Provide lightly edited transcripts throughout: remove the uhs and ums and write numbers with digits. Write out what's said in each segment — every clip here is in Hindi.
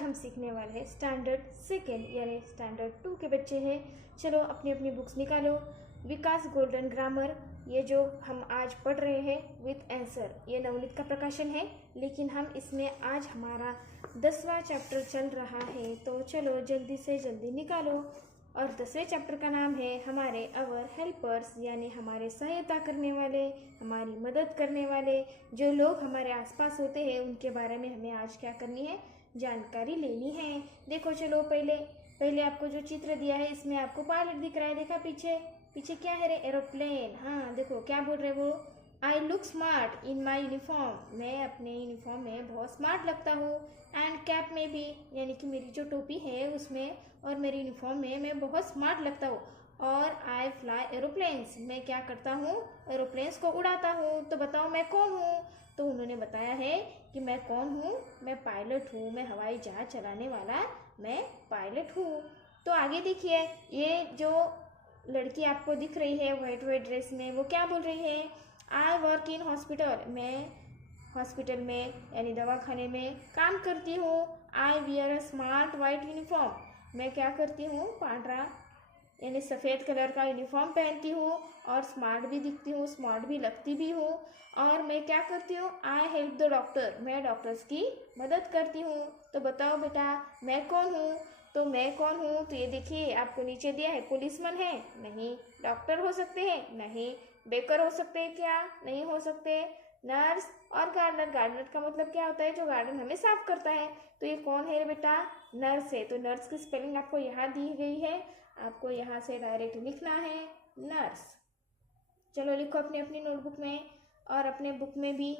आज हम सीखने वाले हैं स्टैंडर्ड सेकेंड यानी स्टैंडर्ड 2 के बच्चे हैं। चलो अपनी अपनी बुक्स निकालो। विकास गोल्डन ग्रामर, ये जो हम आज पढ़ रहे हैं विथ आंसर, ये नवनीत का प्रकाशन है, लेकिन हम इसमें आज हमारा 10वां चैप्टर चल रहा है। तो चलो जल्दी से जल्दी निकालो। और 10वें चैप्टर का नाम है हमारे अवर हेल्पर्स, यानी हमारे सहायता करने वाले, हमारी मदद करने वाले जो लोग हमारे आसपास होते हैं, उनके बारे में हमें आज क्या करनी है, जानकारी लेनी है। देखो चलो पहले आपको जो चित्र दिया है इसमें आपको पायलट दिख रहा है, देखा पीछे पीछे क्या है रे, एरोप्लेन। हाँ देखो क्या बोल रहे वो, I look smart in my uniform, मैं अपने यूनिफॉर्म में बहुत स्मार्ट लगता हूँ। एंड कैप में भी, यानी कि मेरी जो टोपी है उसमें और मेरी यूनिफॉर्म में मैं बहुत स्मार्ट लगता हूँ। और आई फ्लाई एरोप्लेन्स, मैं क्या करता हूँ, एरोप्लेन्स को उड़ाता हूँ। तो बताओ मैं कौन हूँ। तो उन्होंने बताया है कि मैं कौन हूँ, मैं पायलट हूँ, मैं हवाई जहाज चलाने वाला मैं पायलट हूँ। तो आगे देखिए, ये जो लड़की आपको दिख रही है वाइट वाइट ड्रेस में, वो क्या बोल रही है, आई वर्क इन हॉस्पिटल, मैं हॉस्पिटल में यानी दवाखाने में काम करती हूँ। I wear a smart white uniform, मैं क्या करती हूँ, पांड्रा यानी सफ़ेद कलर का यूनिफॉर्म पहनती हूँ और स्मार्ट भी दिखती हूँ, स्मार्ट भी लगती भी हूँ। और मैं क्या करती हूँ, आई हेल्प द डॉक्टर, मैं डॉक्टर्स की मदद करती हूँ। तो बताओ बेटा मैं कौन हूँ। तो मैं कौन हूँ, तो ये देखिए आपको नीचे दिया है, पुलिसमैन है नहीं, डॉक्टर हो सकते हैं नहीं, बेकर हो सकते हैं क्या, नहीं हो सकते, नर्स और गार्डनर, गार्डनर का मतलब क्या होता है, जो गार्डन हमें साफ करता है। तो ये कौन है बेटा, नर्स है। तो नर्स की स्पेलिंग आपको यहाँ दी गई है, आपको यहाँ से डायरेक्ट लिखना है नर्स। चलो लिखो अपनी अपनी नोटबुक में और अपने बुक में भी।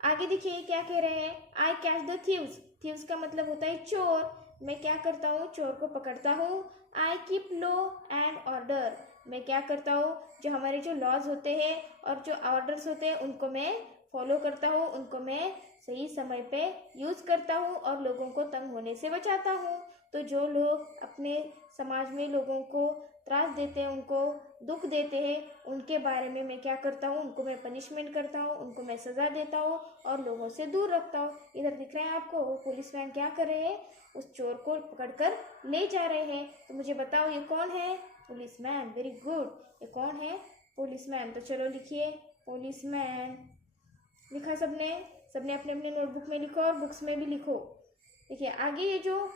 आगे देखिए क्या कह रहे हैं, I catch the thieves, thieves का मतलब होता है चोर, मैं क्या करता हूँ, चोर को पकड़ता हूँ। I keep law and order, मैं क्या करता हूँ, जो हमारे जो लॉज होते हैं और जो ऑर्डर्स होते हैं उनको मैं फॉलो करता हूँ, उनको मैं सही समय पे यूज़ करता हूँ और लोगों को तंग होने से बचाता हूँ। तो जो लोग अपने समाज में लोगों को त्रास देते हैं, उनको दुख देते हैं, उनके बारे में मैं क्या करता हूँ, उनको मैं पनिशमेंट करता हूँ, उनको मैं सज़ा देता हूँ और लोगों से दूर रखता हूँ। इधर दिख रहे हैं आपको, वो पुलिसमैन क्या कर रहे हैं, उस चोर को पकड़कर ले जा रहे हैं। तो मुझे बताओ ये कौन है, पुलिसमैन। वेरी गुड, ये कौन है, पुलिसमैन। तो चलो लिखिए पुलिसमैन। लिखा सबने, सबने अपने अपने नोटबुक में लिखो और बुक्स में भी लिखो। देखिए आगे ये जो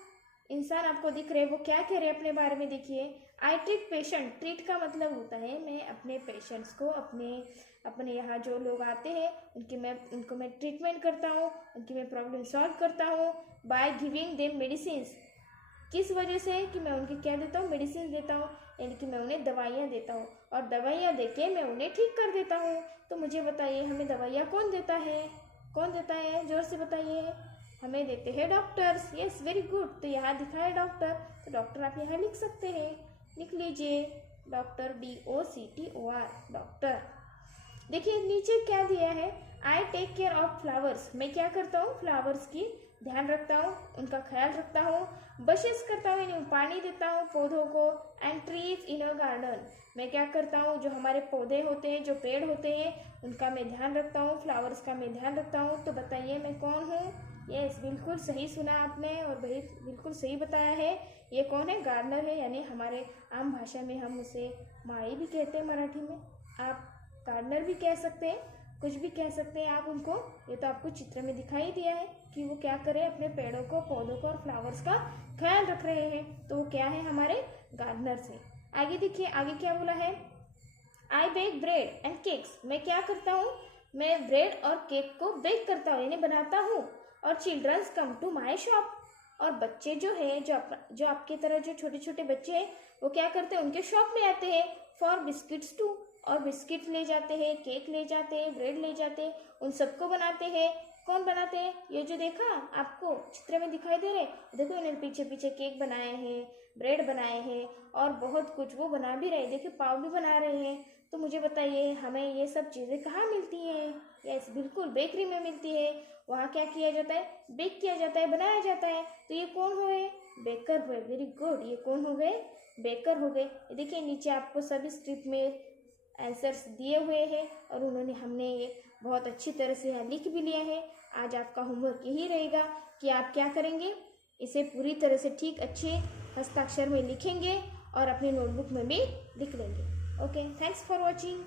इंसान आपको दिख रहे हैं वो क्या कह रहे हैं अपने बारे में, देखिए आई ट्रीट पेशेंट, ट्रीट का मतलब होता है मैं अपने पेशेंट्स को, अपने यहाँ जो लोग आते हैं उनको मैं ट्रीटमेंट करता हूँ, उनकी मैं प्रॉब्लम सॉल्व करता हूँ। बाय गिविंग देम मेडिसिन्स, किस वजह से, कि मैं उनके क्या देता हूँ, मेडिसिन देता हूँ, यानी कि मैं उन्हें दवाइयाँ देता हूँ और दवाइयाँ देके मैं उन्हें ठीक कर देता हूँ। तो मुझे बताइए हमें दवाइयाँ कौन देता है, कौन देता है, जोर से बताइए। हमें देते हैं डॉक्टर्स। यस वेरी गुड, तो यहाँ दिखा है डॉक्टर, तो डॉक्टर आप यहाँ लिख सकते हैं, लिख लीजिए डॉक्टर, DOCTOR, डॉक्टर। देखिए नीचे क्या दिया है, I take care of flowers, मैं क्या करता हूँ, फ्लावर्स की ध्यान रखता हूँ, उनका ख्याल रखता हूँ। बशेस करता हूँ यानी पानी देता हूँ पौधों को। And trees in a garden, मैं क्या करता हूँ, जो हमारे पौधे होते हैं, जो पेड़ होते हैं, उनका मैं ध्यान रखता हूँ, फ्लावर्स का मैं ध्यान रखता हूँ। तो बताइए मैं कौन हूँ। यस बिल्कुल सही सुना आपने और भाई बिल्कुल सही बताया है। ये कौन है, गार्डनर है, यानी हमारे आम भाषा में हम उसे माली भी कहते हैं, मराठी में आप गार्डनर भी कह सकते हैं, कुछ भी कह सकते हैं आप उनको। ये तो आपको चित्र में दिखाई दिया है कि वो क्या करें, अपने पेड़ों को, पौधों को और फ्लावर्स का ख्याल रख रहे हैं। तो वो क्या है, हमारे गार्डनर्स हैं। आगे देखिए आगे क्या बोला है, आई बेक ब्रेड एंड केक्स, मैं क्या करता हूँ, मैं ब्रेड और केक को बेक करता हूँ यानी बनाता हूँ। और childrens come to my shop, और बच्चे जो है, जो आपकी तरह जो छोटे छोटे बच्चे हैं, वो क्या करते हैं, उनके शॉप में आते हैं फॉर बिस्किट्स टू, और बिस्किट ले जाते हैं, केक ले जाते हैं, ब्रेड ले जाते हैं, उन सबको बनाते हैं। कौन बनाते हैं, ये जो देखा आपको चित्र में दिखाई दे रहे, देखो इन्होंने पीछे पीछे केक बनाए हैं, ब्रेड बनाए हैं और बहुत कुछ वो बना भी रहे, देखिए पाव भी बना रहे हैं। तो मुझे बताइए हमें ये सब चीज़ें कहाँ मिलती हैं। यस बिल्कुल बेकरी में मिलती है, वहाँ क्या किया जाता है, बेक किया जाता है, बनाया जाता है। तो ये कौन हुए, बेकर हुए। वेरी गुड, ये कौन हो गए, बेकर हो गए। देखिए नीचे आपको सभी स्ट्रिप में आंसर्स दिए हुए हैं और हमने ये बहुत अच्छी तरह से यहाँ लिख भी लिया है। आज आपका होमवर्क यही रहेगा कि आप क्या करेंगे, इसे पूरी तरह से ठीक अच्छे हस्ताक्षर में लिखेंगे और अपने नोटबुक में भी लिख लेंगे। Okay, thanks for watching.